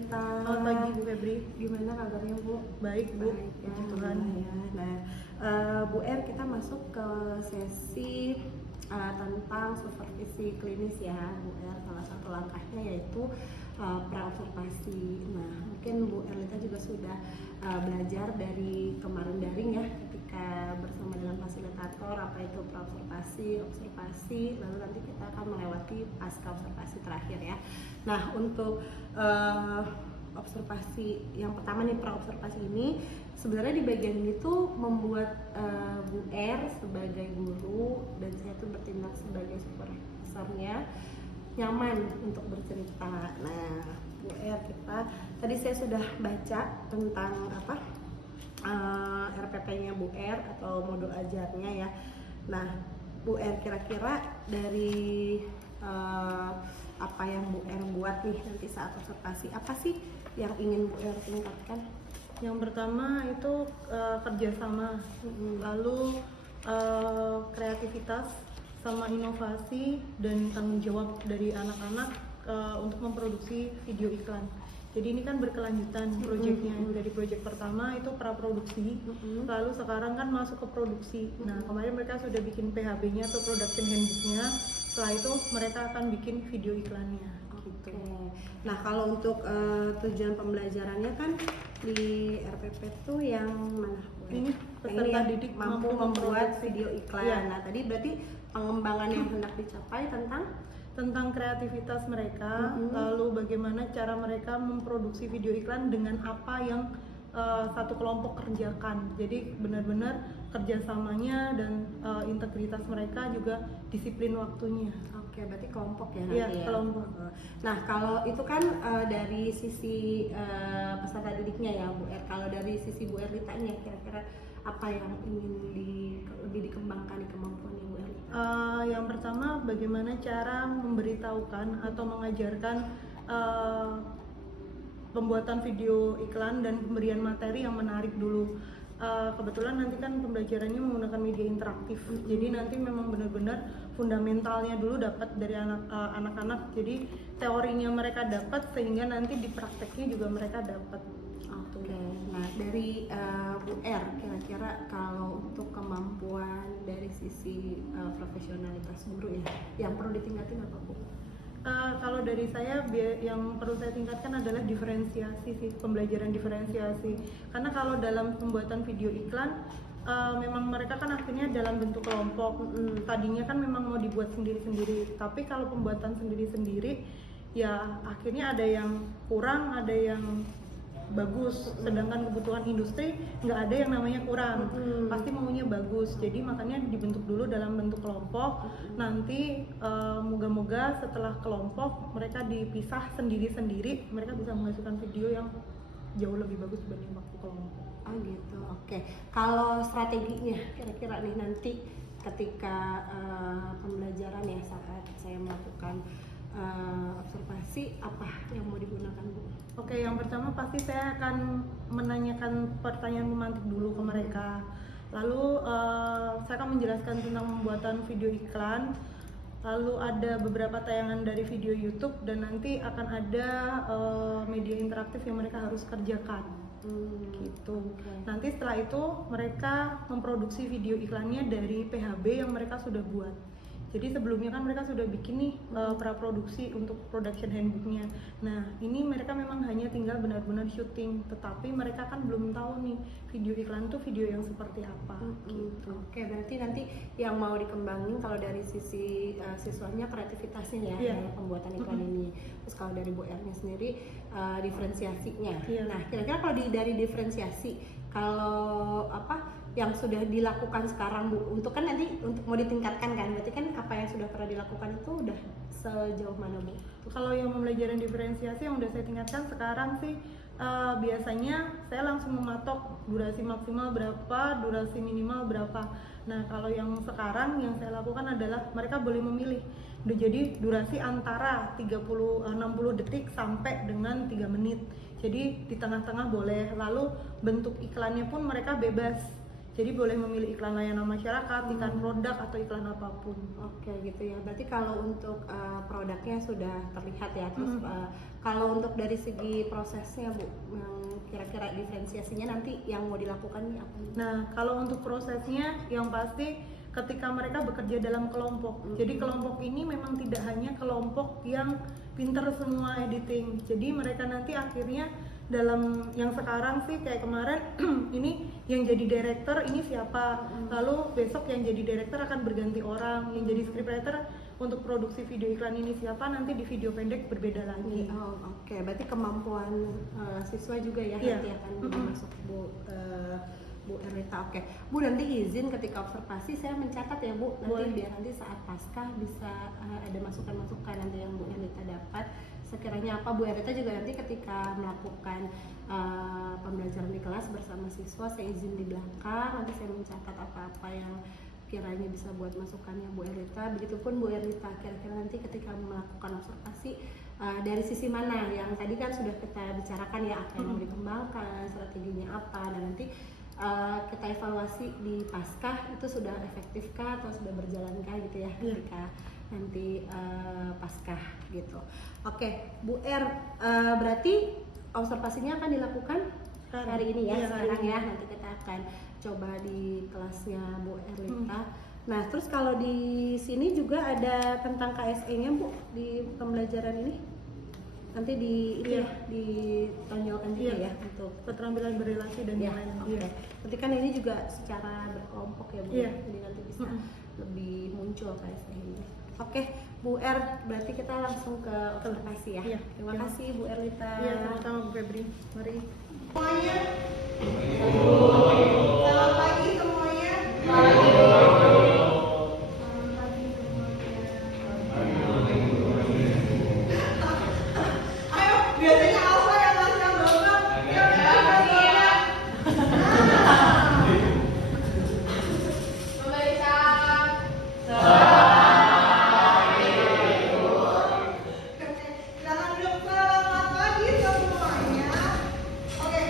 Elita. Selamat pagi Bu Febri. Gimana kabarnya Bu? Baik Bu, Baik, puji Tuhan. ya. Nah, Bu Er, kita masuk ke sesi tentang supervisi klinis ya Bu Er. Salah satu langkahnya yaitu praobservasi. Nah, mungkin Bu Erlita juga sudah belajar dari kemarin daring ya, ketika bersama dengan fasilitator apa itu praobservasi, observasi, lalu nanti kita akan melewati pasca observasi terakhir ya. Nah, untuk observasi yang pertama nih, praobservasi ini sebenarnya di bagian ini tuh membuat Bu Er sebagai guru dan saya tuh bertindak sebagai supervisornya nyaman untuk bercerita. Nah, Bu Er, kita tadi saya sudah baca tentang apa RPP-nya Bu Er atau modul ajarnya ya. Nah, Bu Er, kira-kira dari apa yang Bu Er buat nih nanti saat observasi, apa sih yang ingin Bu Er tingkatkan? Yang pertama itu kerjasama, lalu kreativitas sama inovasi dan tanggung jawab dari anak-anak untuk memproduksi video iklan. Jadi ini kan berkelanjutan proyeknya. Dari proyek pertama itu praproduksi, lalu sekarang kan masuk ke produksi. Nah, kemarin mereka sudah bikin PHB-nya atau production handbook-nya. Setelah itu mereka akan bikin video iklannya. Gitu. Nah, kalau untuk tujuan pembelajarannya kan di RPP itu yang mana? Ini peserta didik mampu membuat video iklan. Ya. Nah, tadi berarti pengembangan yang hendak dicapai tentang kreativitas mereka, lalu bagaimana cara mereka memproduksi video iklan dengan apa yang satu kelompok kerjakan. Jadi benar-benar kerjasamanya dan integritas mereka juga disiplin waktunya. Oke, berarti kelompok ya nanti Iya, ya? kelompok. Nah, kalau itu kan dari sisi peserta didiknya ya Bu Er. Kalau dari sisi Bu Erlitanya, kira-kira apa yang ingin lebih dikembangkan di kemampuannya Bu Erlita? Yang pertama, bagaimana cara memberitahukan atau mengajarkan pembuatan video iklan dan pemberian materi yang menarik dulu. Kebetulan nanti kan pembelajarannya menggunakan media interaktif, jadi nanti memang benar-benar fundamentalnya dulu dapat dari anak-anak, jadi teorinya mereka dapat sehingga nanti di prakteknya juga mereka dapat. Oke, nah dari Bu Er, kira-kira kalau untuk kemampuan dari sisi profesionalitas guru ya, yang perlu ditingkatin apa Bu? Kalau dari saya, yang perlu saya tingkatkan adalah diferensiasi sih, pembelajaran diferensiasi. Karena kalau dalam pembuatan video iklan, memang mereka kan akhirnya dalam bentuk kelompok. Tadinya kan memang mau dibuat sendiri-sendiri, tapi kalau pembuatan sendiri-sendiri, ya akhirnya ada yang kurang, ada yang bagus, sedangkan kebutuhan industri nggak ada yang namanya kurang, pasti maunya bagus. Jadi makanya dibentuk dulu dalam bentuk kelompok. Nanti moga-moga setelah kelompok mereka dipisah sendiri-sendiri, mereka bisa menghasilkan video yang jauh lebih bagus dibanding waktu kelompok. Oh gitu, oke. Kalau strateginya kira-kira nih nanti ketika pembelajaran ya saat saya melakukan observasi, apa yang mau digunakan Bu? Oke, yang pertama pasti saya akan menanyakan pertanyaan pemantik dulu ke mereka. Lalu saya akan menjelaskan tentang pembuatan video iklan. Lalu ada beberapa tayangan dari video YouTube dan nanti akan ada media interaktif yang mereka harus kerjakan. Gitu. Nanti setelah itu mereka memproduksi video iklannya dari PHB yang mereka sudah buat. Jadi sebelumnya kan mereka sudah bikin nih praproduksi untuk production handbooknya. Nah, ini mereka memang hanya tinggal benar-benar syuting, tetapi mereka kan belum tahu nih video iklan tuh video yang seperti apa. Gitu. Oke, berarti nanti yang mau dikembangin kalau dari sisi siswanya kreativitasnya ya, dalam pembuatan iklan ini. Terus kalau dari Bu Ernya sendiri diferensiasinya. Nah, kira-kira kalau dari diferensiasi, kalau apa yang sudah dilakukan sekarang Bu, untuk kan nanti untuk mau ditingkatkan kan, berarti kan apa yang sudah pernah dilakukan itu udah sejauh mana Bu? Kalau yang pembelajaran diferensiasi yang udah saya tingkatkan sekarang sih biasanya saya langsung mematok durasi maksimal berapa, durasi minimal berapa. Nah, kalau yang sekarang yang saya lakukan adalah mereka boleh memilih. Jadi durasi antara 60 detik sampai dengan 3 menit. Jadi di tengah-tengah boleh. Lalu bentuk iklannya pun mereka bebas. Jadi boleh memilih iklan layanan masyarakat, iklan produk atau iklan apapun. Oke gitu ya. Berarti kalau untuk produknya sudah terlihat ya. Terus kalau untuk dari segi prosesnya Bu, yang kira-kira diferensiasinya nanti yang mau dilakukan nih apa nih? Nah, kalau untuk prosesnya yang pasti ketika mereka bekerja dalam kelompok. Jadi kelompok ini memang tidak hanya kelompok yang pinter semua editing. Jadi mereka nanti akhirnya dalam yang sekarang sih kayak kemarin ini yang jadi director ini siapa, lalu besok yang jadi director akan berganti orang, yang jadi scriptwriter untuk produksi video iklan ini siapa, nanti di video pendek berbeda lagi. Oh, oke. Berarti kemampuan siswa juga ya Iya. nanti akan masuk Bu Erlita. Oke, Bu nanti izin ketika observasi saya mencatat ya Bu, nanti Boleh. biar nanti saat paskah bisa ada masukan-masukan nanti yang Bu Erlita dapat. Sekiranya apa Bu Erlita juga nanti ketika melakukan pembelajaran di kelas bersama siswa saya izin di belakang, nanti saya mencatat apa-apa yang kiranya bisa buat masukannya Bu Erlita. Begitupun Bu Erlita kira-kira nanti ketika melakukan observasi dari sisi mana yang tadi kan sudah kita bicarakan ya, apa yang mau dikembangkan, strateginya apa, dan nanti kita evaluasi di paskah itu sudah efektifkah atau sudah berjalankah gitu ya ketika nanti paskah gitu. Oke, Bu Er, berarti observasinya akan dilakukan hari ini ya, Iya, hari sekarang ini. ya. Nanti kita akan coba di kelasnya Bu Erlita. Nah, terus kalau di sini juga ada tentang KSE-nya Bu di pembelajaran ini. Nanti di itu Iya. ya, ditonjolkan juga Iya. ya untuk keterampilan berrelasi dan ya. lain-lain. Oke. Iya. Nanti kan ini juga secara berkelompok ya Bu. Iya. Jadi nanti bisa lebih muncul KSE ini. Oke, Bu Er, berarti kita langsung ke observasi ya. Iya. Terima kasih Bu Erlita. Iya, sama-sama Bu Febri. Mari. Semuanya. Selamat pagi semuanya. Selamat pagi semuanya. Ayo, biasanya Alfa yang ngasih yang belakang. Ya, ya. Silakan duduk. Selamat pagi semuanya. Oke,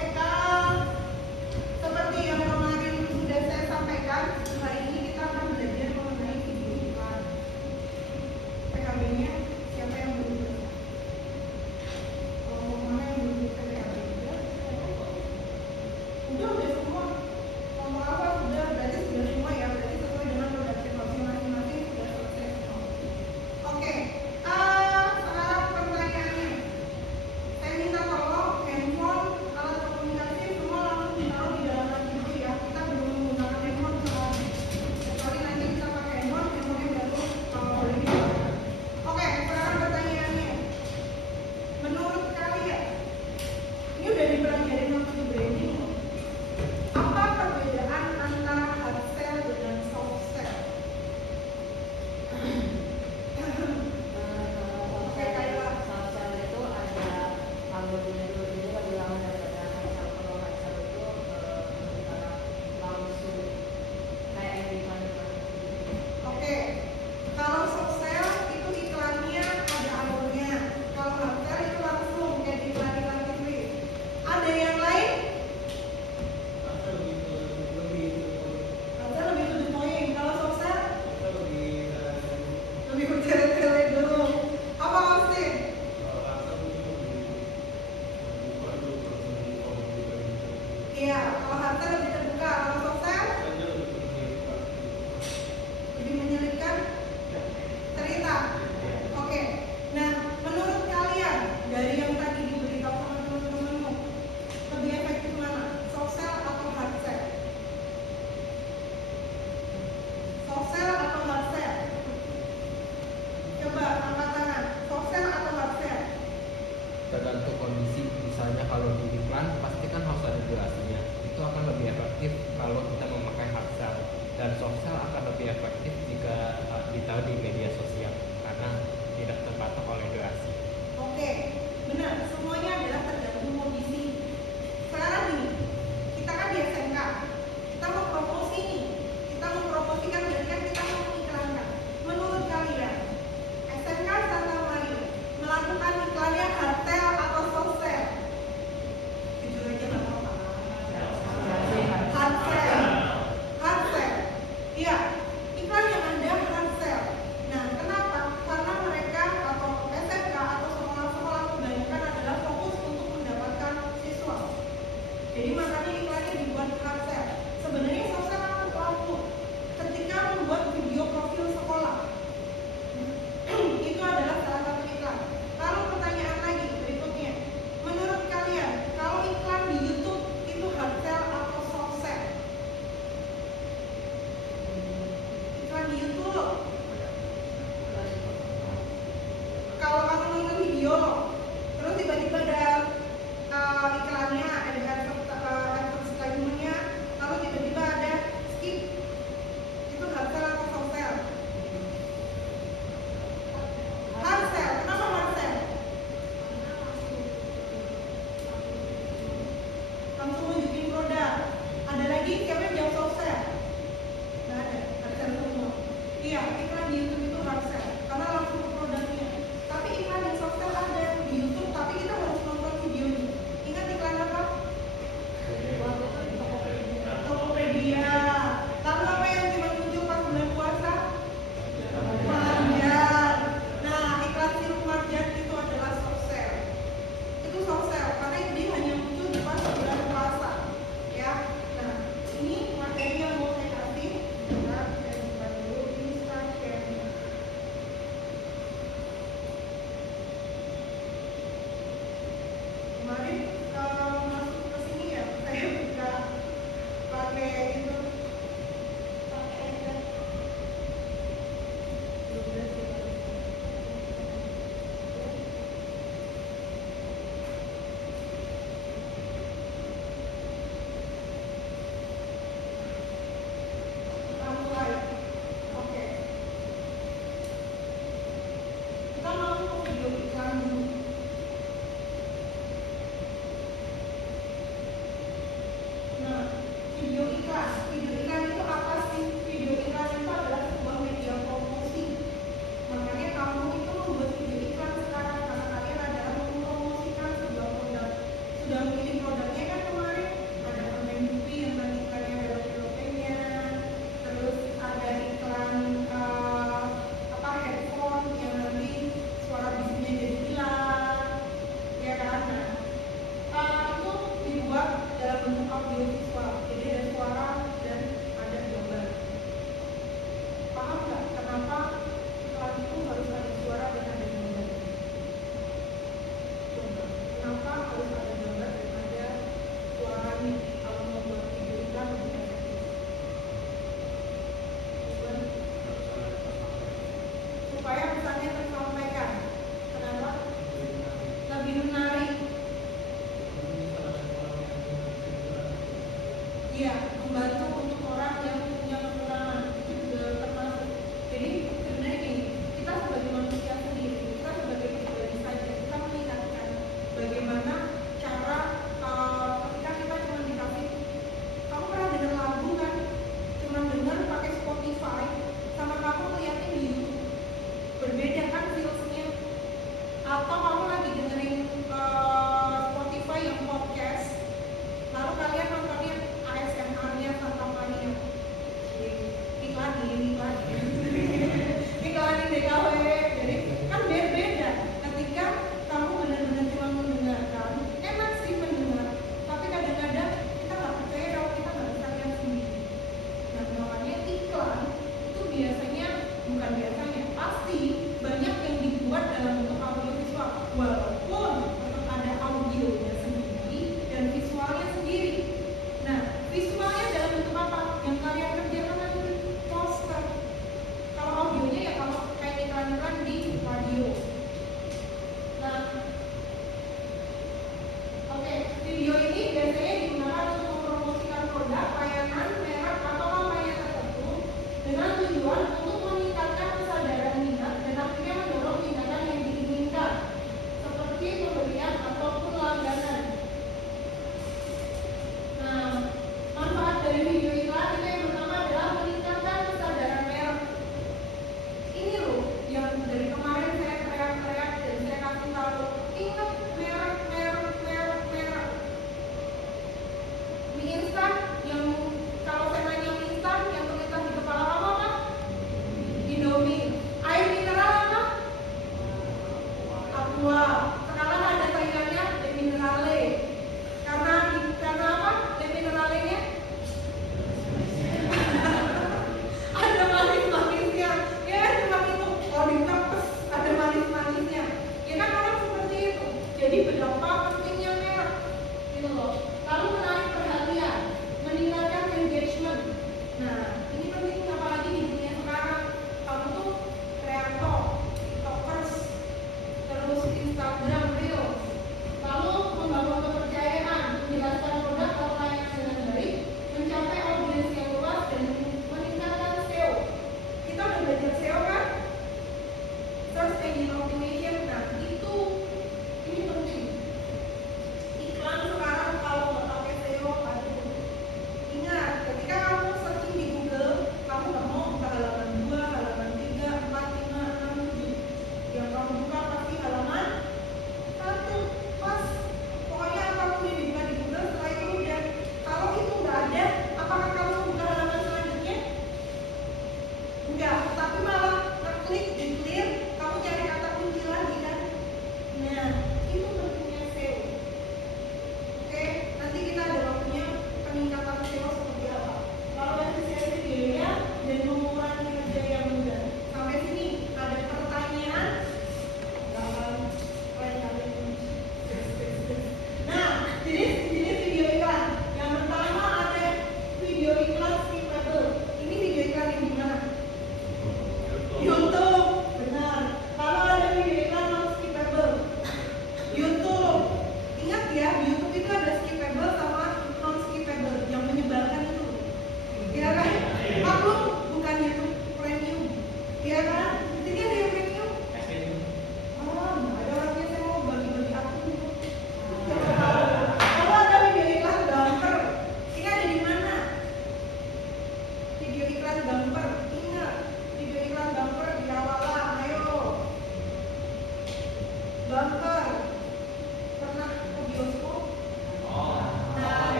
seperti yang kemarin sudah saya sampaikan, hari ini kita akan belajar mengenai video iklan. PKB-nya siapa yang belum bisa? Kalau mana yang belum bisa PKB-nya? Udah semua. Ngomong apa sudah, berarti sudah semua ya, berarti sesuai dengan production house masing-masing sudah selesai semua. Oke, sekarang pertanyaannya. Saya minta tolong handphone, alat komunikasi semua langsung ditaruh di dalam tas dulu ya. Kita belum menggunakan handphone sekarang. Kecuali nanti kita pakai handphone-nya baru boleh digunakan. Oke, sekarang pertanyaannya. Menurut kalian, ini udah dipelajarin waktu branding loh. Apa perbedaan antara hard sell dengan soft sell? Oke, kayak Soal itu ada kalau dulu perbilangan daripada hasil kalau hasil itu antara langsung kayak yang di mana. Oke, kalau soft sell itu iklannya ada alurnya. Kalau hard sell itu langsung kayak di iklan-iklan TV. Ada yang lain? Hard sell lebih to the point. Kalau soft sell lebih bertele-tele dulu. Apa Austin? Iya, kalau hard sell lebih terbuka. Kalau soft sell lebih menyelipkan cerita. Oke. Nah, menurut kalian dari yang tadi diberitahu sama teman-temanmu, lebih efektif mana? Soft sell atau hard sell? Soft sell atau hard sell?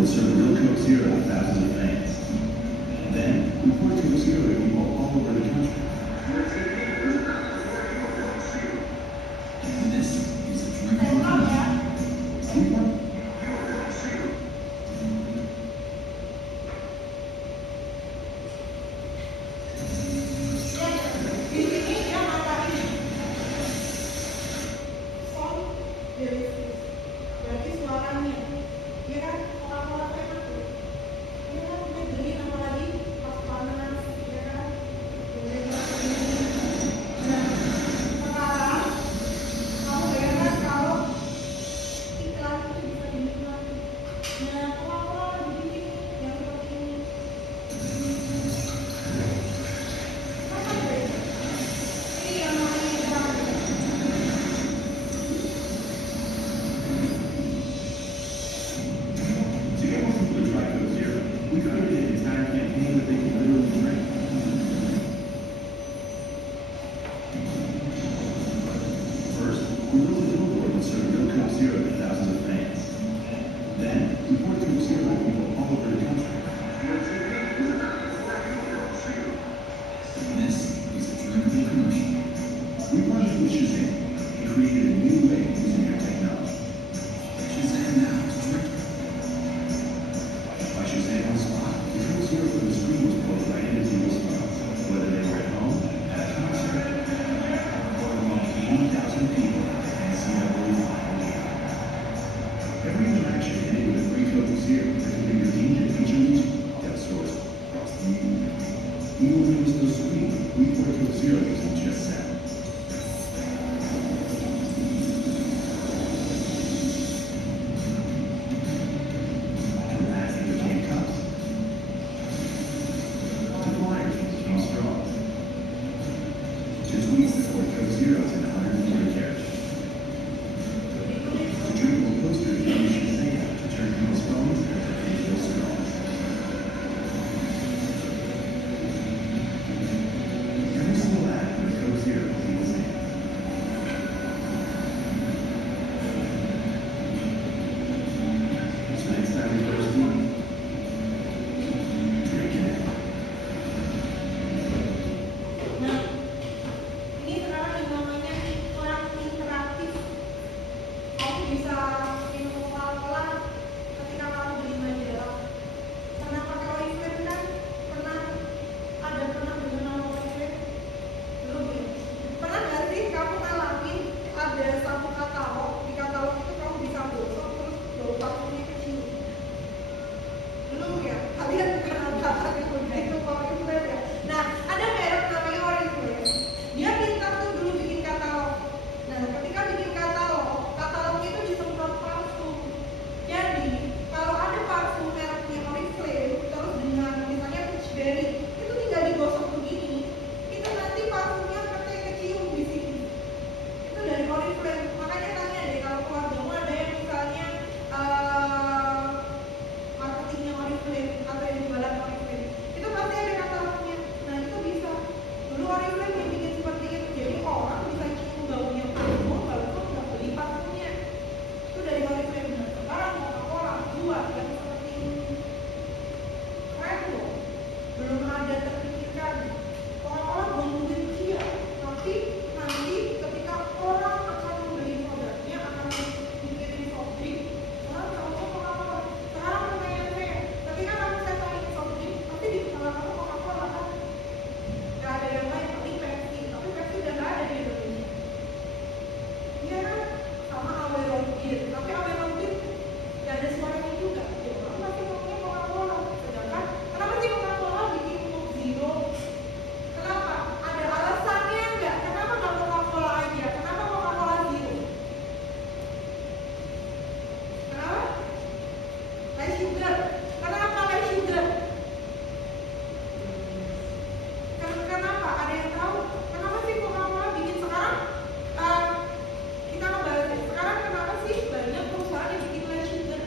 and serve real Coke Zero to thousands of fans. Then, we pour Coke Zero to people all over the country. And this is a drink of the We want Di sini dia matahin sound dari sini. Berarti suaranya, ya kan? Coca-Cola itu enak tuh. Ya kan, kita beli nama lagi pas panas, ya kan? Kemudian kita beli. Nah, sekarang kamu bayangkan kalau iklan itu bisa dinikmati. Nah, Coca-Cola dibikin yang seperti ini. Apa itu? Ini yang namanya jalan. To get more people to try Coke Zero, we created an entire campaign that they can literally drink. First, we built a billboard that served real Coke Zero to thousands of fans. Then, we poured Coke Zero to people all over the country. This is a drinkable commercial. We partnered with Shazam and created a new way of using their technology. Shazam now is drinkable. By Shazam on the spot, the Coke Zero from the screen was plugged right into people's phones, whether they were at home, at a concert, or among 80,000 people in Singapore. Every interaction ended with a free Coke Zero that can be redeemed at HEB at stores across the union. Even when it was no screen, we poured Coke Zero using just sound. From that, it became cups. To flyers, it became straws. To tweets that poured Coke Zeros in 140 characters. To drinkable posters used Shazam to turn people's phones into digital straws. Every single ad for a Coke Zero will be the same. So next time we first meet, drink it. Nah, ini sekarang yang namanya iklan interaktif. Kamu bisa minum Coca-Cola ketika kamu beli majalah. Pernah pakai Oriflame kan? Pernah dengar nama Oriflame? Belum ya? Pernah nggak sih kamu ngalamin ada satu katalog, di katalog itu kamu bisa gosok terus bau parfumnya kecil. Belum ya? Kalian pernah pakai itu Oriflame ya? Nah, ada merek namanya Oriflame. Dia pintar tuh dulu bikin katalog. Nah, ketika bikin katalognya itu disemprot parfum. Jadi, kalau ada parfum mereknya Oriflame, terus dengan misalnya peach berry, itu tinggal digosok begini, itu nanti parfumnya kayak kecium di sini. Itu dari Oriflame. Makanya tanya deh kalau keluargamu ada yang misalnya marketingnya Oriflame atau yang jualan Oriflame, itu pasti ada katalognya. Nah, itu bisa. Dulu Oriflame yang bikin seperti itu, jadi orang bisa cium baunya parfum walaupun nggak beli parfumnya. Itu dari Oriflame. Nah, sekarang Coca-Cola buat yang seperti ini. Keren loh. Belum ada terpikirkan. Coca-Cola buang duit iya, tapi nanti ketika orang akan membeli produknya akan mikirin soft drink, orang tahunya Coca-Cola. Sekarang pertanyaan saya, ketika kamu setelin soft drink, pasti di kepala kamu Coca-Cola kan? Gak ada yang lain, tapi Pepsi udah gak ada di Indonesia. Iya kan? Sama Averol Bir, tapi Averol Bir gak ada suaranya juga. Ya orang masih ngomongnya Coca-Cola. Sedangkan kenapa sih Coca-Cola bikin Coke Zero? Kenapa? Ada alasannya nggak? Kenapa nggak Coca-Cola aja? Kenapa Coca-Cola Zero? Kenapa? High sugar. Kenapa high sugar? Kenapa? Ada yang tahu? Kenapa sih Coca-Cola bikin sekarang? Kita ngebahas deh. Sekarang kenapa sih banyak perusahaan yang bikin high sugar?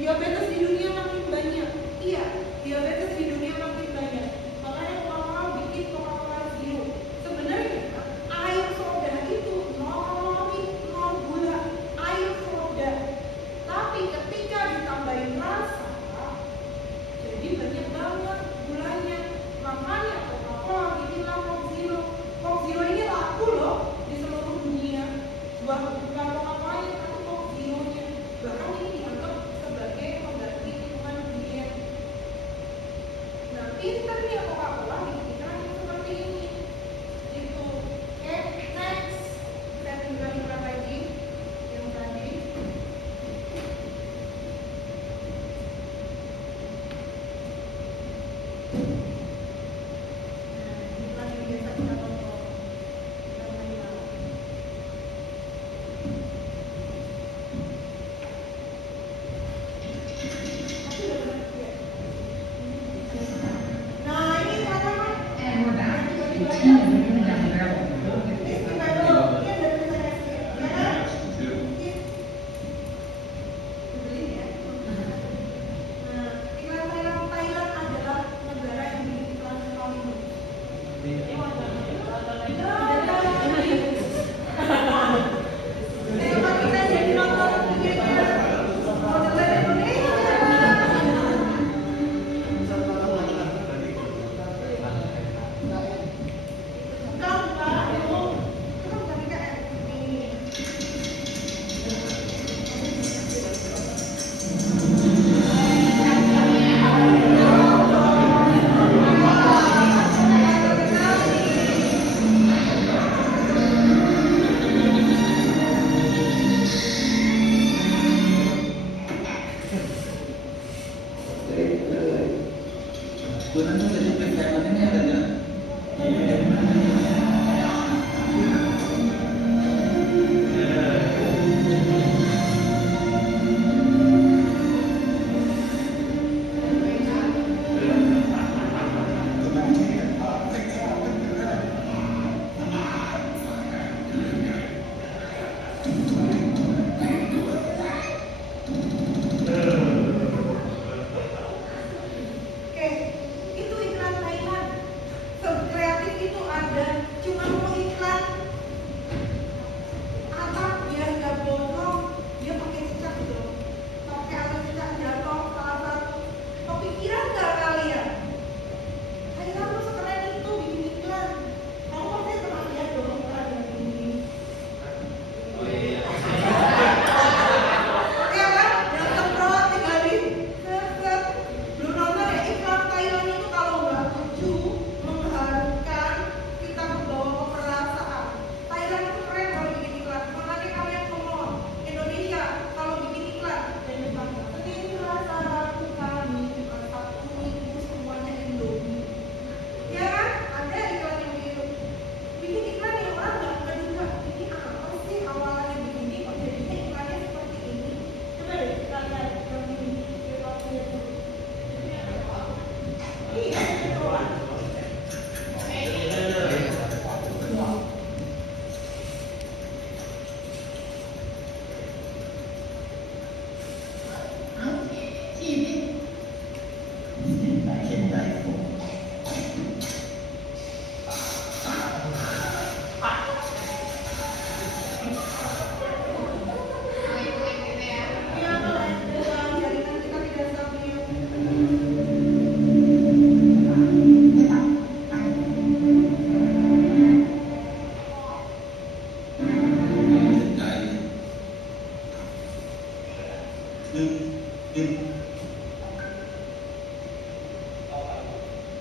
Diabetes di dunia makin banyak. Iya, diabetes di dunia makin banyak. Makanya Coca-Cola bikin Coca-Cola Zero. Sebenarnya air soda itu nol kalori, nol gula, air soda.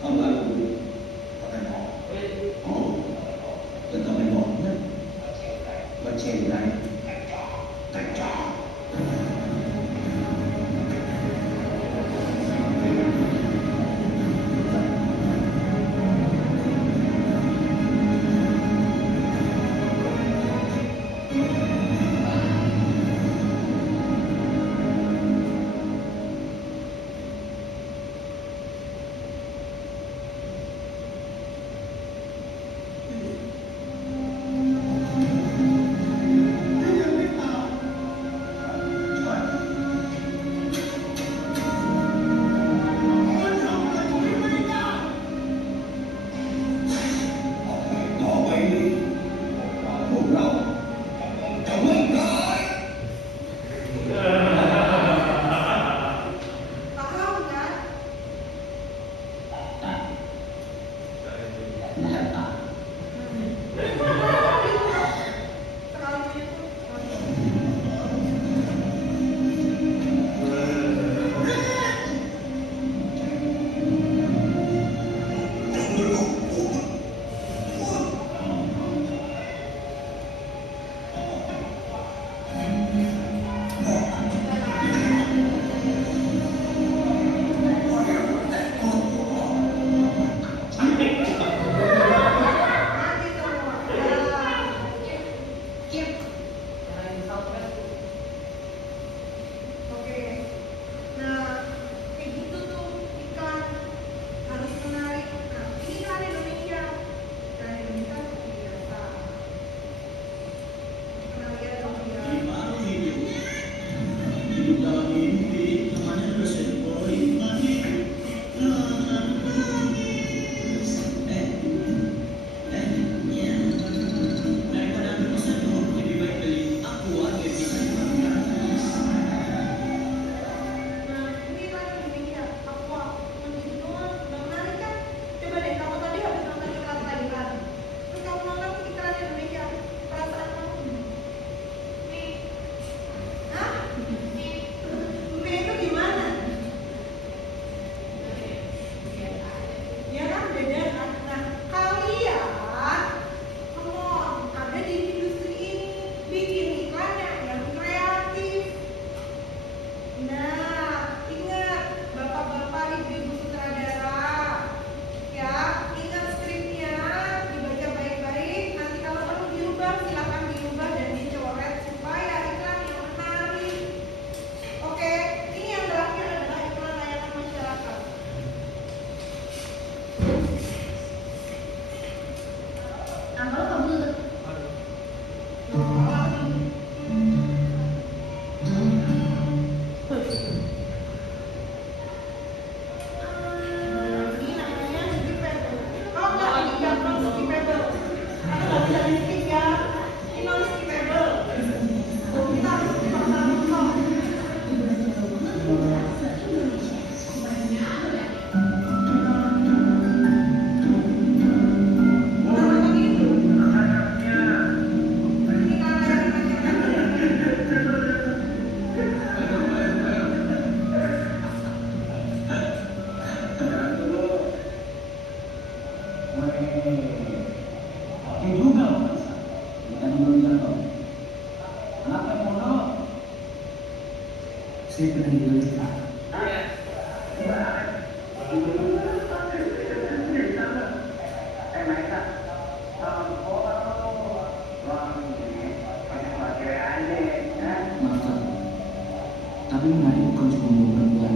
Không phải là ồ, tôi tao mày bỏ nhất và chèn lại tại trò Paham kan? Sekalinya tuh mati semua. Oke. Nah, kayak gitu tuh iklan harus menarik. Nah, ini iklan Indonesia. Iklan Indonesia seperti biasa. Pernah lihat dong ya? hidup dalam mimpi namanya bersedoi mati daripada bisa dong lebih baik beli aqua biar bisa dimakan. Nah, ini iklan Indonesia. Aqua. Menjadi doang. Udah menarik kan? Coba deh, kamu tadi habis nonton iklan tadi kan? Terus kamu nonton iklan Indonesia. Perasaan kamu? Hah? Itu gimana? Ya kan beda kan? Nah, kalian come on, ada di industri ini bikin iklannya yang kreatif. Nah, ingat bapak-bapak ibu-ibu sutradara, ya ingat skripnya dibaca baik-baik. Nanti kalau perlu dirubah silakan dirubah dan dicoret supaya iklan yang menarik. Oke, ini yang terakhir adalah iklan layanan masyarakat. Ini namanya skippable. Kalau nggak ini gampang skippable. Karena nggak bisa di skip ya. Ini non skippable. Kita harus dipaksa nonton. Nonton itu. Ini kan layanan masyarakat. Oke juga bukan belum tahu. Kenapa mono? Saya pernah dibilang maka tapi menari bukan cuma untuk perempuan.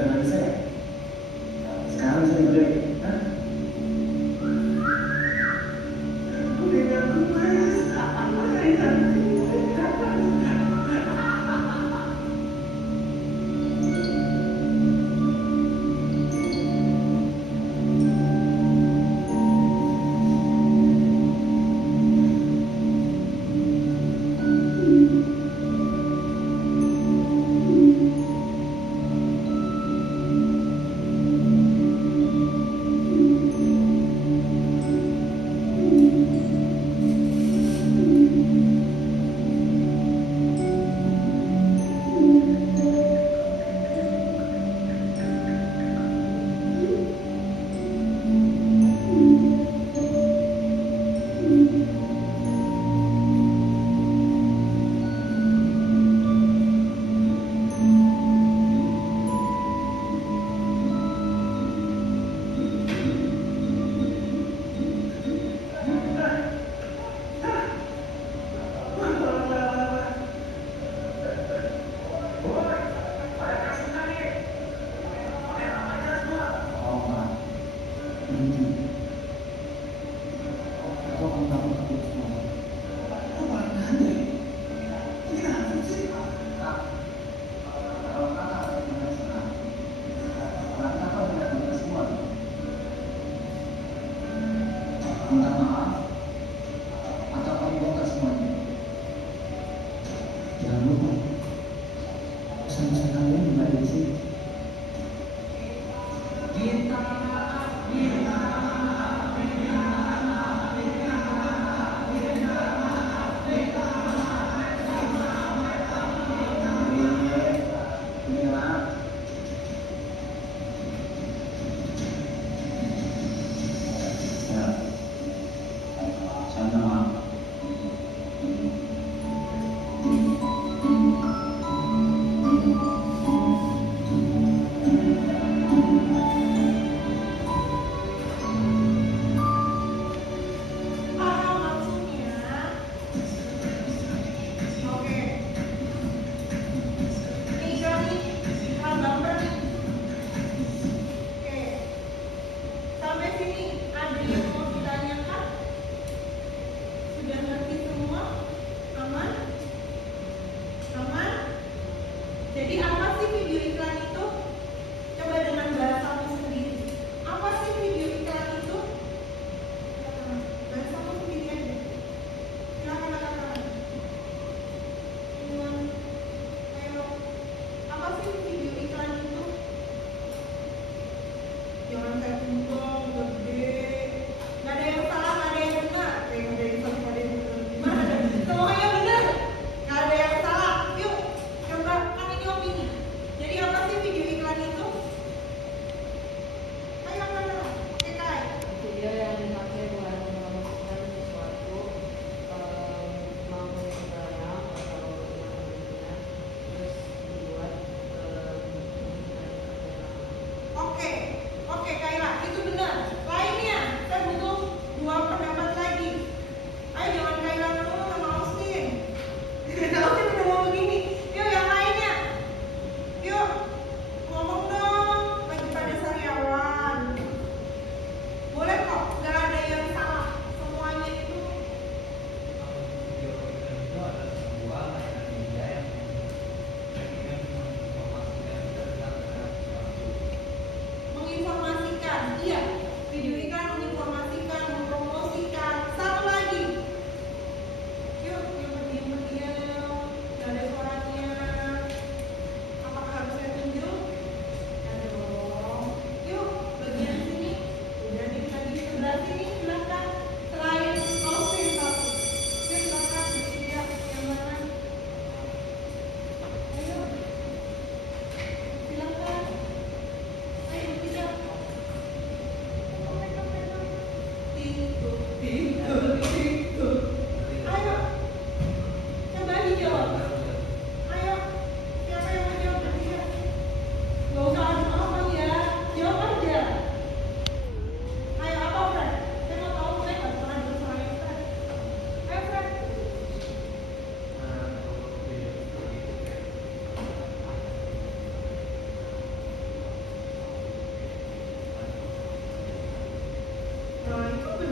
dengan saya. Sekarang saya break. Hah? Oh, maaf. Berhenti. Aku akan takut aku semua. Kok malah nanya? Ini kenapa sih? Kalau kakak merasa, kalau kakak melihat kita semua, minta maaf atau kamu bongkar semuanya. Jangan lupa, pesan-pesan kalian juga ada di sini. Ya, saya minta maaf. Maksudnya, oke. Nih Johnny, hal gambar nih. Oke. Sampai sini ada yang mau ditanyakan? Sudah ngerti semua? Aman? Aman? Jadi apa sih video iklan itu? Coba dengan bahasamu sendiri. Apa sih video iklan itu? Bahasamu sendiri aja. Silakan katakan. Ayo. Apa sih video iklan itu? Jangan kayak tumpeng, gede. Gak ada yang salah, gak ada yang benar. Gak ada yang salah, gak ada yang benar. Gimana deh? Semuanya benar. Gak ada yang salah. Yuk, coba kan ini opini. Jadi apa sih video iklan itu?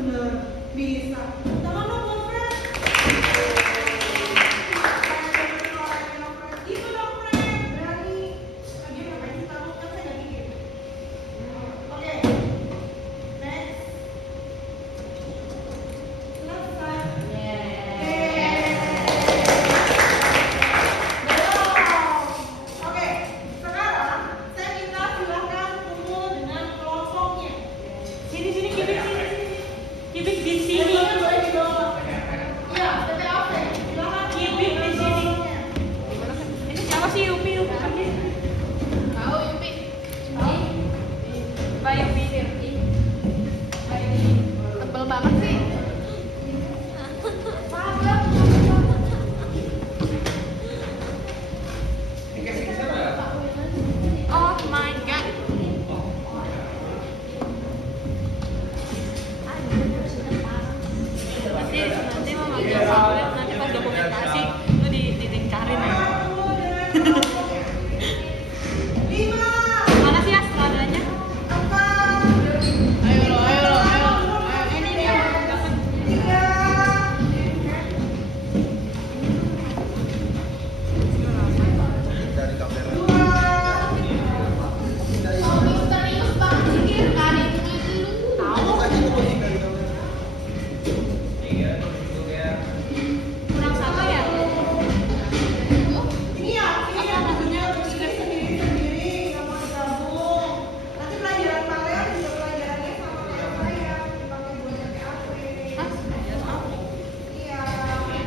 bener. Bisa. Tangan lo buat Fred. Gitu dong Fred. Berani. Lagi ngapain sih kamu? Kan saya nggak gigit. Oke. Next. Selesai. Oke, sekarang saya minta silakan kumpul dengan kelompoknya. Sini sini kibik sini. Kibik di sini. Boleh di bawah. Iya, TPAP. Silakan Kibik di sini. Ini siapa sih Yupi? Yupi pergi. Tahu Yupi? Mbak Yupi. Tebel banget sih. Oh my god. Nanti mau manggil Samuel, nanti pas dokumentasi lu ditingkarin ya. Lima, Mana sih Astradanya? empat, Ayo lo. Ini dia. tiga, dua, Misterius banget sih Kir, nggak ada itu Kurang satu ya? ini ya, maksudnya sendiri, nggak mau digabung. Nanti pelajaran kalian juga pelajarannya sama kayak saya, dipakai buat TPAP. Iya, silakan gabung. Saya pelajarannya kalian.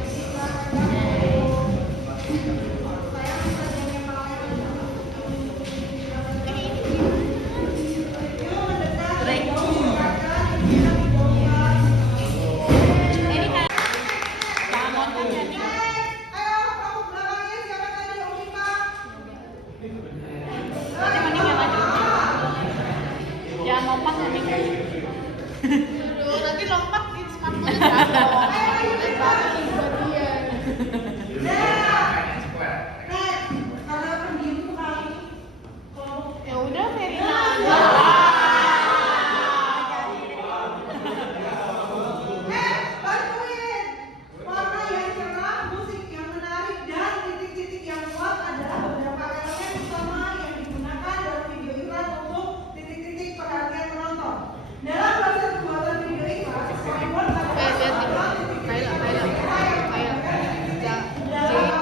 Yuk mendekat, Break. mendekatkan, kita dibongkar. Ini kayak jangan nonton ya nih. Ayo, kamu belakangnya siapa tadi? Om Ipa. Nanti mending yang maju. Jangan lompat ya nih. Aduh, nanti lompat di smartphone jatuh. Karena pendiam tuh kali. Kalau Ya udah Verina aja. bantuin. Warna yang cerah, musik yang menarik, dan titik-titik yang kuat adalah beberapa elemen utama yang digunakan dalam video iklan untuk titik-titik perhatian penonton. Dalam proses pembuatan video iklan, storyboard adalah sebuah titik-titik Jangan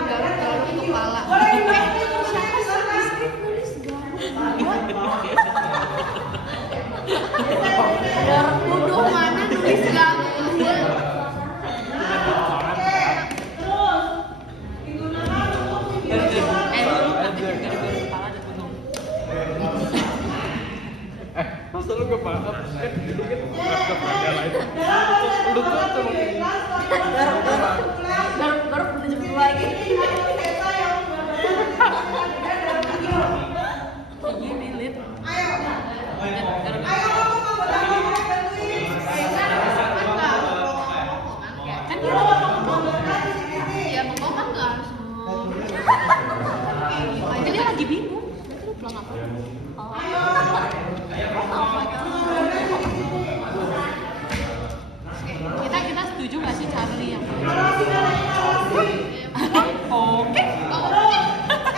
ke kepala. boleh dibantu siapa Nuduh mana nulis ganggu. Oke, terus digunakan untuk video iklan. Lu nanti juga di kepala ada gunung. Masa lu gak paham? Itu kan gak pernah lain. Dalam proses pembuatan video iklan, storyboard Baru menunjuk dua lagi. ini adalah sketsa yang menggambarkan adegan dalam video. Kayak gini lip. Ayo, kamu bantuin. Kan dia Terus gambarkan titik-titik. Ya mau kan nggak harus. Jadi dia lagi bingung. Berarti lu pulang apa? Oh. Ayo. Kita setuju nggak sih Charlie yang Narasi dan narasi. oke?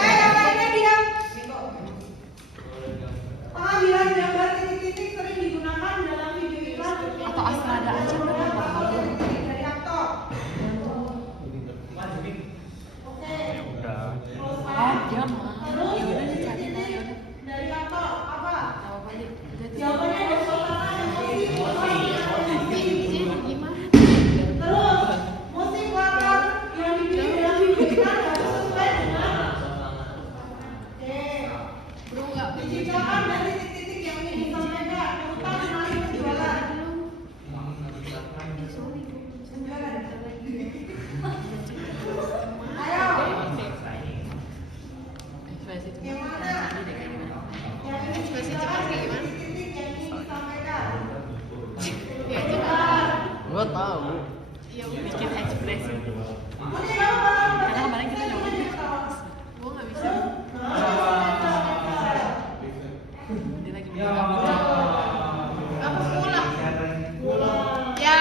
Yang lainnya diam. Pengambilan gambar titik-titik sering digunakan dalam video iklan Atau Astrada aja udah nggak apa-apa. dari aktor. Oke. Udah. Oh dia mah. Terus Ya udah dicari lah ya titik-titik udah. dari aktor apa? Nggak apa-apa deh. Udah tuh. Jawabannya dari suasana emosi. Gimana? Terus musik latar yang dipilih dalam video iklan harus sesuai dengan. Oke. Bro nggak Diciptakan dari titik-titik yang ingin disampaikan, terutama melalui penjualan. Penjualan. Ayo, Ekspresi itu yang mana? Charlie deh kayak gimana? Yang ingin Ekspresi disampaikan cepat kayak gimana? titik-titik yang ingin disampaikan. Ya itu Bentar. Gua tahu. ya udah. Bikin ekspresi. Ini kamu bakal Karena kemarin kita nyoba. Gue nggak bisa. Dia lagi bikin rambut. Apa pulang? Ya.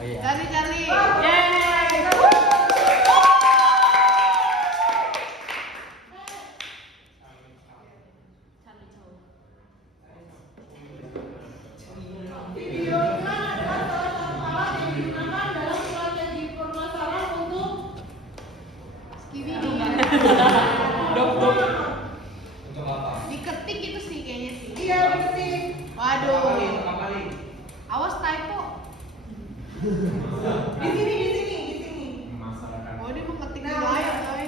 Oh iya. Charlie. Video iklan adalah salah satu alat yang digunakan dalam strategi pemasaran untuk Diketik itu sih kayaknya sih. iya berarti Waduh. Awas typo. di sini. Oh dia mau ngetik Nah, wilayah coy.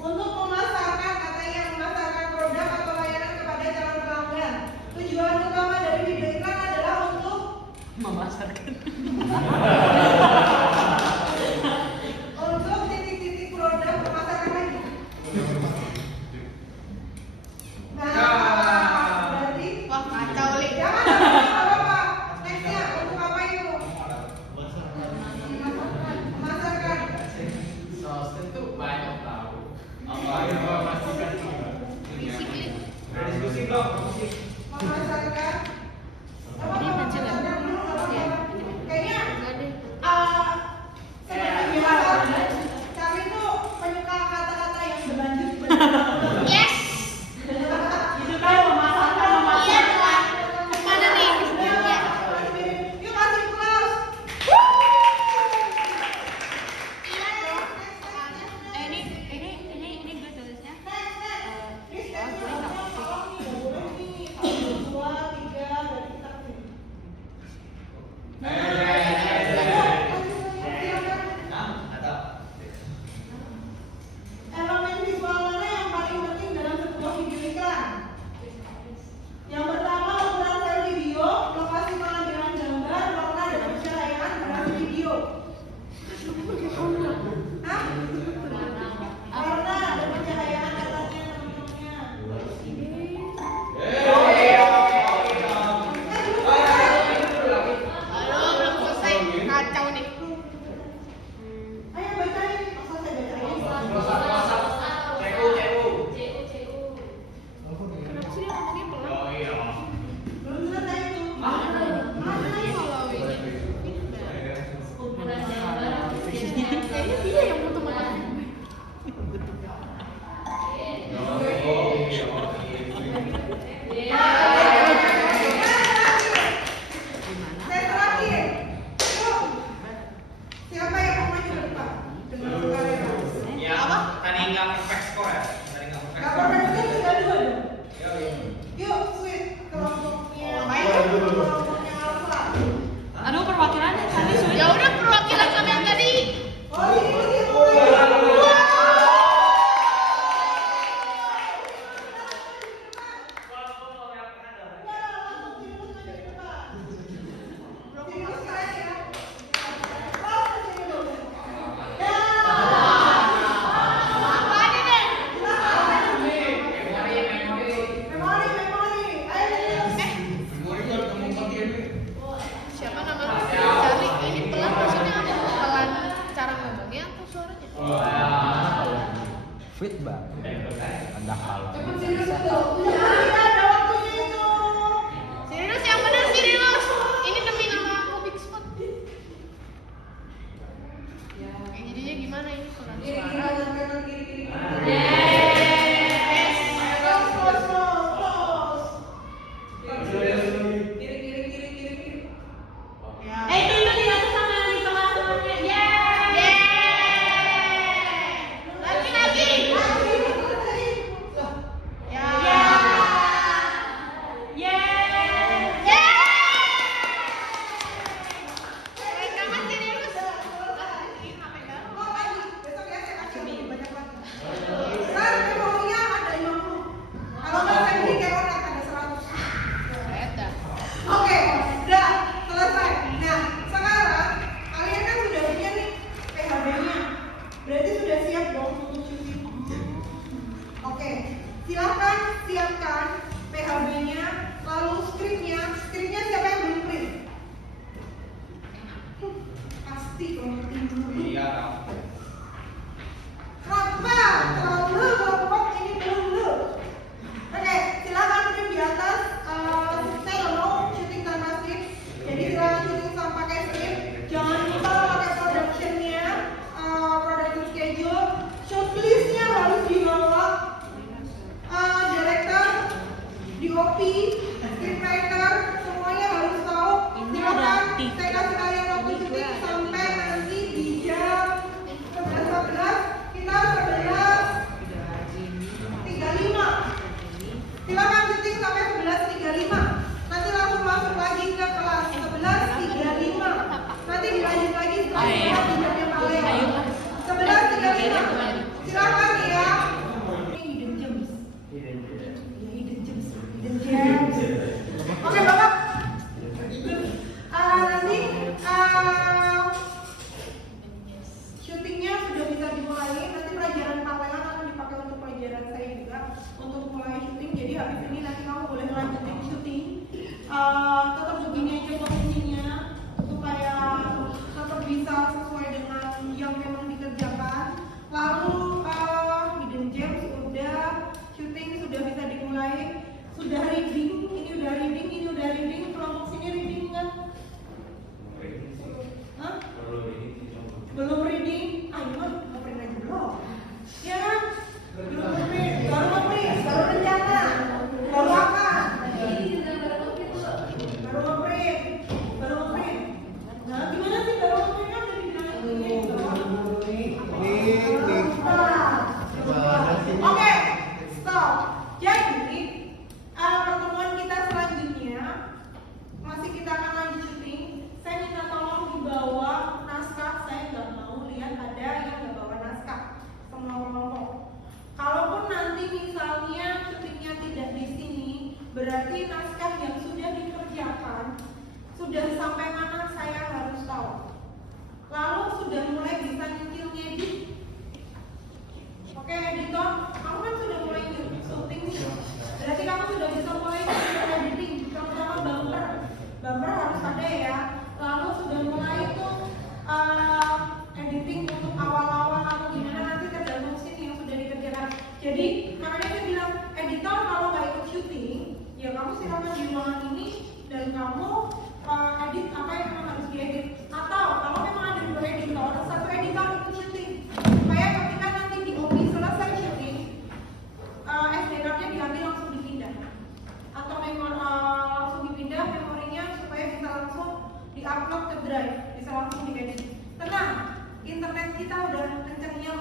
Untuk memasarkan katanya memasarkan produk atau layanan kepada calon pelanggan. Tujuan utama dari video iklan adalah untuk untuk titik-titik produk pemasaran lagi. Nah, berarti Wah kacau li. jangan apa-apa. Nextnya untuk apa itu? Memasarkan. Memasarkan. Apa memasarkan dulu? Kayaknya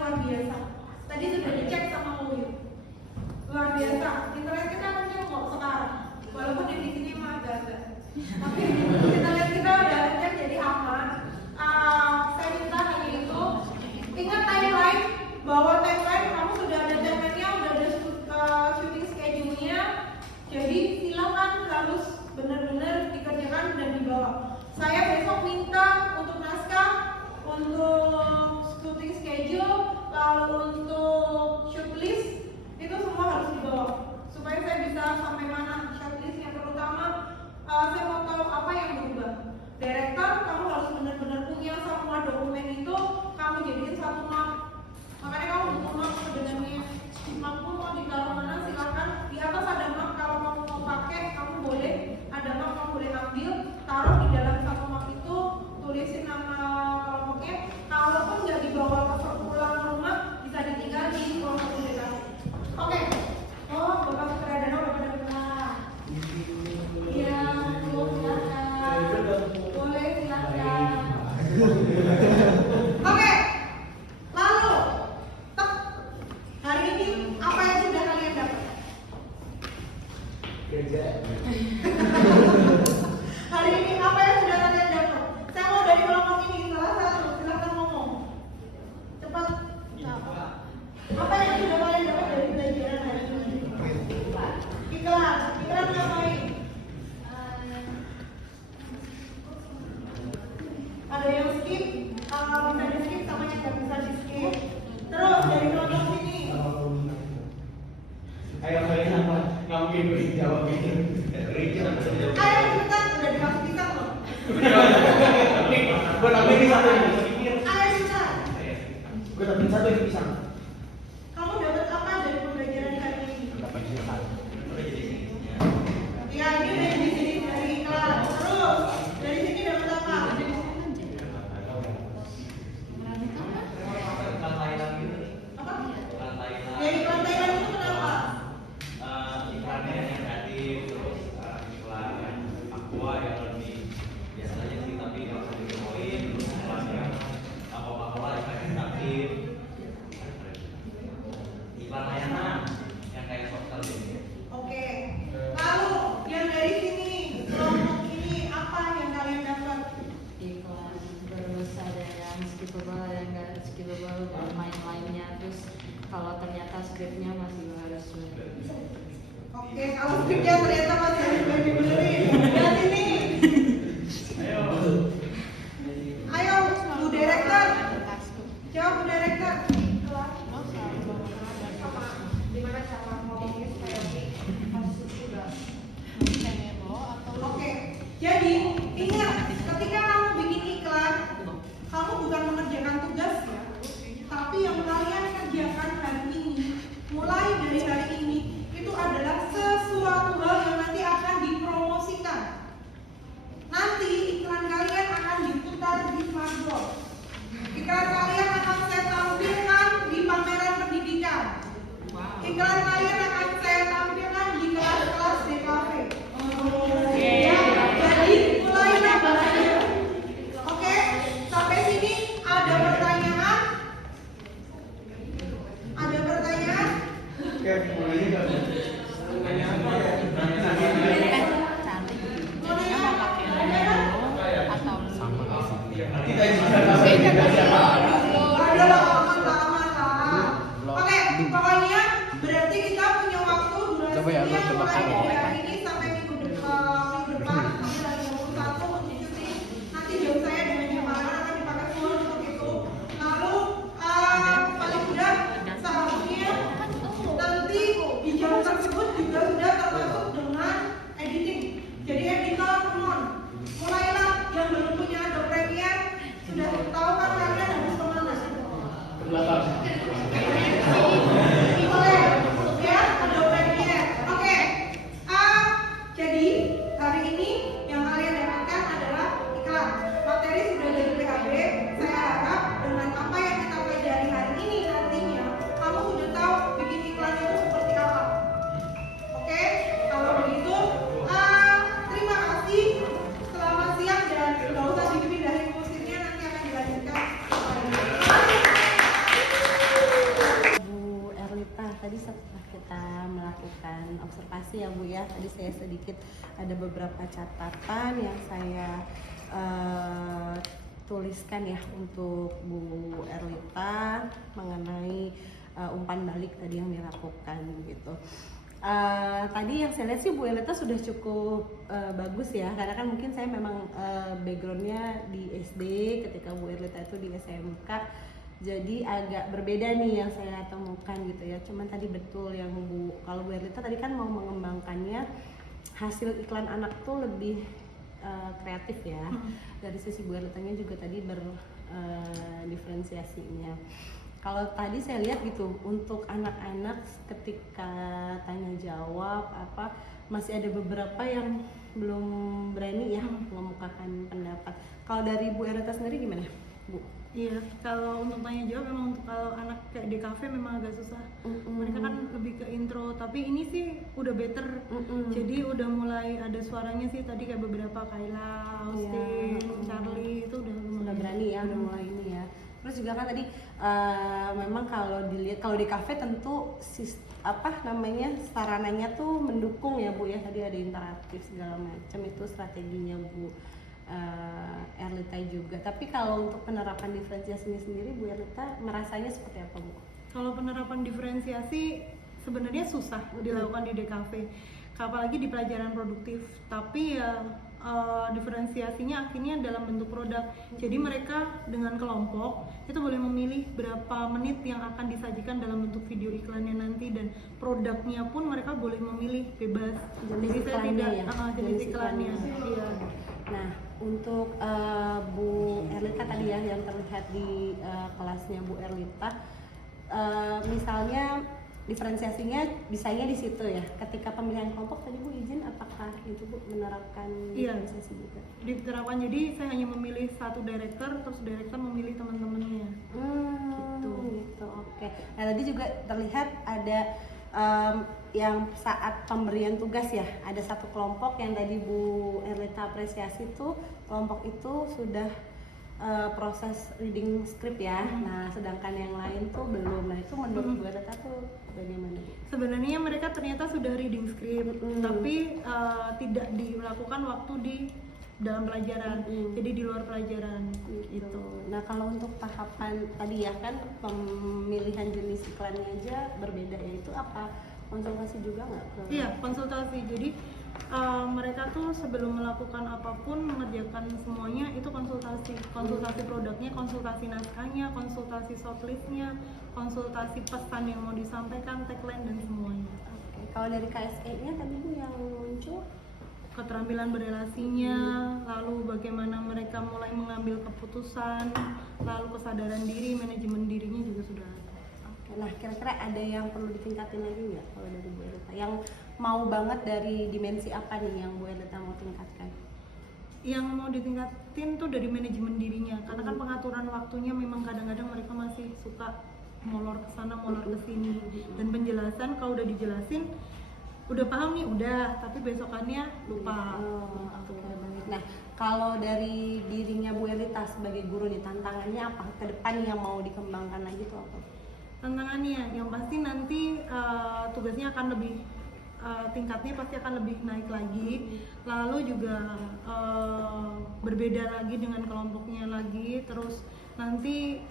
luar biasa. Tadi sudah dicek sama Uyu. Luar biasa. Internet kita kencang kok sekarang. Walaupun divisinya emang agak-agak. Tapi internet kita udah kencang jadi aman. Saya minta hanya itu. Ingat timeline, bahwa timeline kamu sudah ada timelinenya, udah ada shooting schedule-nya. Jadi silakan harus benar-benar dikerjakan dan dibawa. Saya besok minta untuk naskah, untuk shooting schedule, lalu untuk shortlist itu semua harus dibawa supaya saya bisa sampai mana shortlist yang terutama. Saya mau tahu apa yang berubah. Director, kamu harus benar-benar punya semua dokumen itu, kamu jadiin satu map. Makanya kamu butuh map sebenarnya. Mapmu mau ditaruh mana silakan. Di atas ada map, kalau kamu mau pakai, kamu boleh. Ada map kamu boleh ambil, taruh di dalam satu map itu, tulisin nama kelompoknya. Kalaupun nggak dibawa ke pulang rumah, bisa ditinggal di kelompok delegasi. Oke. Oh, Bapak Sutradara udah pada pulang. Iya, silakan. Boleh silakan. Oke. Lalu, hari ini apa yang sudah kalian dapat? Hari ini apa yang sudah kalian dapat? Saya mau dari kelompok ini salah satu, silakan ngomong. Cepat. Apa yang sudah kalian dapat dari pelajaran hari ini? Iklan ngapain? Ada yang skip, bisa di skip sama yang nggak bisa di skip. Terus dari kelompok sini. Ayo kalian apa? Nggak mungkin gue jawab ini. Ayo cepetan, udah dikasih pisang loh. Gue tambahin satu ini. Ayo cepetan. Gue tambahin satu ini pisang. Kamu dapat apa dari pembelajaran hari ini? Ya ini dari sini dari kelas. Terus dari sini dapat apa? Apa? Dari iklan Thailand itu kenapa? Iklannya yang kreatif, terus iklan aqua yang lebih biasa aja sih, tapi nggak usah dikepoin, terus iklan yang apa-apa iklan kreatif, iklan layanan yang kayak sosial ini. Oke. Lalu yang dari sini kelompok ini apa yang kalian dapat? Iklan terus ada yang skippable, ada yang nggak skippable, bermain lainnya. Terus kalau ternyata skripnya masih harus Oke, kalau skripnya ternyata masih harus dibenerin. Lihat ini. Ayo, Bu Direktur. Jawab Bu Direktur. Gimana cara ngomongnya supaya Oke, jadi ingat ketika kamu bikin iklan, kamu bukan mengerjakan tugas ya, tapi yang kalian kerjakan hari ini, mulai dari hari ini, itu adalah sesuatu hal yang nanti akan dipromosikan. Nanti iklan kalian akan diputar di smartboard. Iklan kalian akan saya tampilkan di pameran pendidikan. Iklan kalian akan saya tampilkan di kelas-kelas DKV. Jadi mulai belajar. Oke, sampai sini ada pertanyaan? ya. Tadi saya sedikit ada beberapa catatan yang saya tuliskan ya untuk Bu Erlita mengenai umpan balik tadi yang dilakukan gitu. Tadi yang saya lihat sih Bu Erlita sudah cukup bagus ya, karena kan mungkin saya memang backgroundnya di SD ketika Bu Erlita itu di SMK, jadi agak berbeda nih yang saya temukan gitu ya. Cuman tadi betul yang kalau Bu Erlita tadi kan mau mengembangkannya hasil iklan anak tuh lebih kreatif ya. Dari sisi Bu Erlitanya juga tadi diferensiasinya. Kalau tadi saya lihat gitu untuk anak-anak ketika tanya jawab apa masih ada beberapa yang belum berani ya mengemukakan pendapat. Kalau dari Bu Erlita sendiri gimana, Bu? Iya, kalau untuk tanya jawab memang untuk kalau anak kayak di kafe memang agak susah. Mereka kan lebih ke intro, tapi ini sih udah better. Jadi udah mulai ada suaranya sih tadi kayak beberapa Kayla, Austin, Charlie itu udah berani ya, udah mulai ini ya. Terus juga kan tadi memang kalau dilihat kalau di kafe tentu sarananya tuh mendukung ya Bu ya, tadi ada interaktif segala macam, itu strateginya Bu Erlita juga. Tapi kalau untuk penerapan diferensiasinya sendiri Bu Erlita merasanya seperti apa Bu? Kalau penerapan diferensiasi sebenarnya susah dilakukan di DKV, apalagi di pelajaran produktif. Tapi ya diferensiasinya akhirnya dalam bentuk produk. Jadi mereka dengan kelompok itu boleh memilih berapa menit yang akan disajikan dalam bentuk video iklannya nanti, dan produknya pun mereka boleh memilih bebas. Jenis Jadi saya iklannya tidak ya? jenis iklannya. Iya. Nah, untuk Bu Erlita tadi ya yang terlihat di kelasnya Bu Erlita, misalnya diferensiasinya bisanya di situ ya. Ketika pemilihan kelompok tadi Bu izin, apakah itu Bu menerapkan diferensiasi juga? Diterapkan, jadi saya hanya memilih satu director, terus director memilih teman-temannya. Gitu. Oke. Nah tadi juga terlihat ada yang saat pemberian tugas ya, ada satu kelompok yang tadi Bu Erlita apresiasi tuh, kelompok itu sudah proses reading script ya. Nah sedangkan yang lain tuh belum. Nah itu menurut Bu Erlita tuh bagaimana Bu? Sebenarnya mereka ternyata sudah reading script, tapi tidak dilakukan waktu di dalam pelajaran, jadi di luar pelajaran gitu. Nah kalau untuk tahapan tadi ya kan pemilihan jenis iklannya aja berbeda ya, itu apa konsultasi juga nggak? Iya, konsultasi. Jadi mereka tuh sebelum melakukan apapun, mengerjakan semuanya itu konsultasi produknya, konsultasi naskahnya, konsultasi shortlistnya, konsultasi pesan yang mau disampaikan, tagline dan semuanya. Oke. Kalau dari KSE-nya tadi Bu yang muncul keterampilan berelasinya, lalu bagaimana mereka mulai mengambil keputusan, lalu kesadaran diri, manajemen dirinya juga sudah ada. Oke, nah kira-kira ada yang perlu ditingkatin lagi nggak kalau dari Bu Erlita? Yang mau banget dari dimensi apa nih yang Bu Erlita mau tingkatkan? Yang mau ditingkatin tuh dari manajemen dirinya, karena kan pengaturan waktunya memang kadang-kadang mereka masih suka molor ke sana, molor ke sini, dan penjelasan kalau udah dijelasin udah paham nih udah, tapi besokannya lupa. Oke, baik. Nah kalau dari dirinya Bu Erlita sebagai guru nih, tantangannya apa ke depan yang mau dikembangkan lagi tuh apa? Tantangannya yang pasti nanti tugasnya akan lebih tingkatnya pasti akan lebih naik lagi, lalu juga berbeda lagi dengan kelompoknya lagi, terus nanti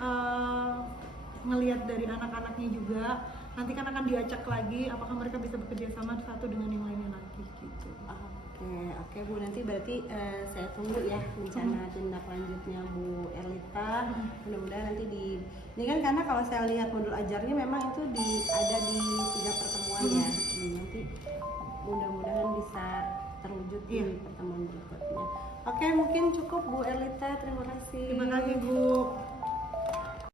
ngelihat dari anak-anaknya juga, nanti kan akan diacak lagi apakah mereka bisa bekerja sama satu dengan yang lainnya lagi gitu. Oke Bu, nanti berarti saya tunggu ya rencana tindak lanjutnya Bu Erlita. Mudah-mudahan nanti ini kan karena kalau saya lihat modul ajarnya memang itu ada di 3 pertemuan ya. Nanti mudah-mudahan bisa terwujud di pertemuan berikutnya. Oke, mungkin cukup Bu Erlita, terima kasih. Terima kasih Bu.